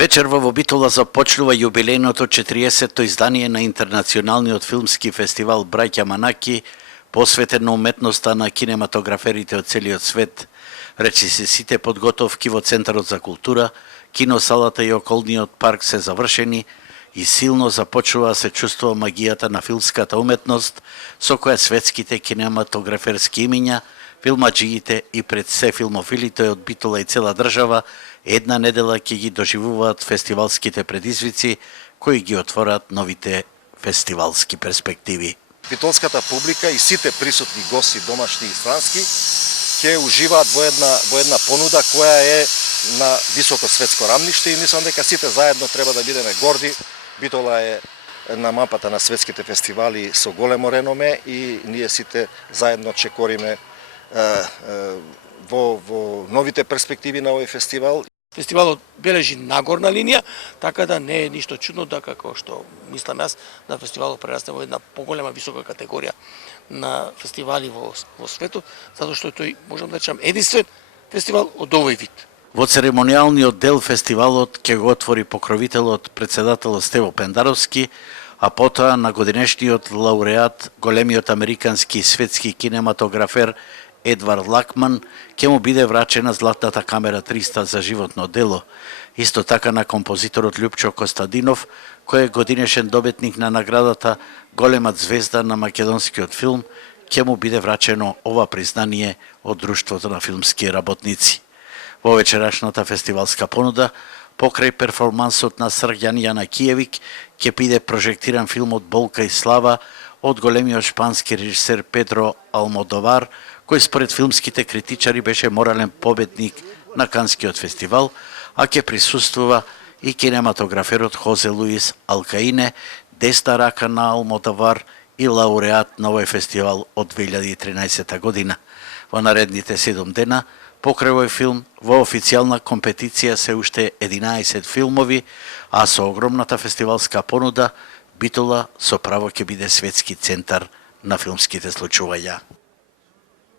Вечерва во Битола започнува јубилејното 40-то издание на Интернационалниот филмски фестивал Браќа Манаки, посветен на уметноста на кинематограферите од целиот свет. Речи се сите подготовки во Центарот за култура, киносалата и околниот парк се завршени и силно започнува да се чувствува магијата на филмската уметност, со која светските кинематограферски имиња, филмаджиите и пред се филмофилите од Битола и цела држава една недела ќе ги доживуваат фестивалските предизвици кои ги отворат новите фестивалски перспективи. Битолската публика и сите присутни гости, домашни и странски, ќе уживаат во една понуда која е на високо светско рамниште и мислам дека сите заедно треба да бидеме горди. Битола е на мапата на светските фестивали со големо реноме и ние сите заедно чекориме во новите перспективи на овој фестивал. Фестивалот бележи нагорна линија, така да не е ништо чудно да како што мислам јас да фестивалот прерасне во една поголема висока категорија на фестивали во светот, затоа што тој можам да речам единствен фестивал од овој вид. Во церемонијалниот дел фестивалот ќе го отвори покровителот председателот Стево Пендаровски, а потоа на годинешниот лауреат, големиот американски и светски кинематографер Едвард Лакман, ќе му биде врачена Златната камера 300 за животно дело. Исто така на композиторот Љупчо Костадинов, кој е годинешен добитник на наградата Големат звезда на македонскиот филм, ќе му биде врачено ова признание од Друштвото на филмски работници. Во вечерашната фестивалска понуда, покрај перформансот на Срѓан Јанакиевик, ќе биде прожектиран филмот Болка и слава од големиот шпански режисер Педро Алмодовар, кој според филмските критичари беше морален победник на Канскиот фестивал, а ќе присуствува и кинематограферот Хозе Луис Алкаине, десна рака на Алмодовар и лауреат на овој фестивал од 2013 година. Во наредните 7 дена, покрај овој филм, во официјална компетиција се уште 11 филмови, а со огромната фестивалска понуда, Битола со право ќе биде светски центар на филмските случувања.